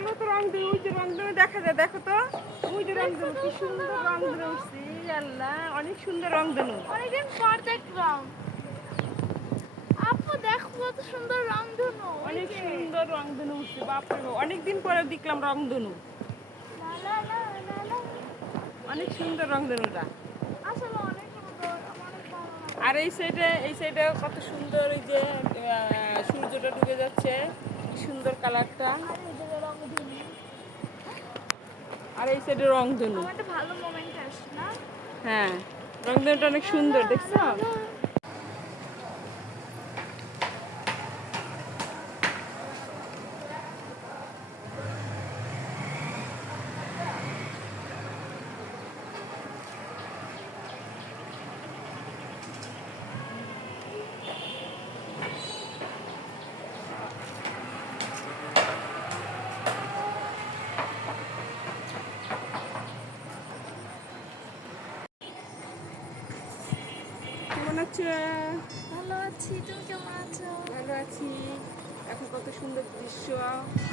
এগুলো তো রংধনু, ওই যে রংধনু দেখা যায়, দেখো তো ওই যে রংধনু, কি সুন্দর রংধনু উঠছে, আল্লাহ অনেক সুন্দর রংধনু। অনেকদিন পর দেখলাম। আপু দেখো কত সুন্দর রংধনু। অনেক সুন্দর রংধনু উঠছে, বাপরে বাপ, অনেকদিন পরে দেখলাম রংধনু, লা লা লা লা লা। অনেক সুন্দর রংধনুটা। আসলে অনেক সুন্দর, আমার অনেক ভালো লাগে। আর এই সাইডে কত সুন্দর, এই যে সূর্যটা ডুবে যাচ্ছে, কি সুন্দর কালারটা। আর এই যে রংধনু, আর এই সাইডে রংধনু। আমার একটা ভালো মোমেন্ট আসছে না? হ্যাঁ, রংধনুটা অনেক সুন্দর, দেখছো? কেমন আছো? ভালো আছি, তুমি কেমন আছো? ভালো আছি। এখন কত সুন্দর দৃশ্য,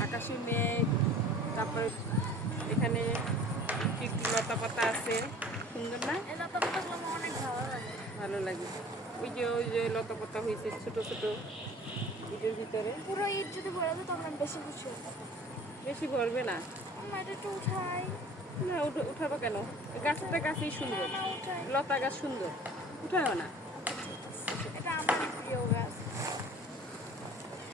আকাশে মেঘ, তারপরে এখানে কি কি লতা পাতা আছে, সুন্দর না? এই লতা পাতাগুলো আমার অনেক ভালো লাগে। ভালো লাগে। ওই যে লতা পাতা হয়েছে ছোট ছোট ঈদের ভিতরে। পুরো ঈদ যদি ভরে যেত তাহলে আমি বেশি খুশি হতাম। বেশি ভরবে না? আমরা এটা একটু উঠাই। না, উঠাবো কেন? গাছটা গাছই সুন্দর, না উঠাই। লতা গাছ সুন্দর, উঠাও না।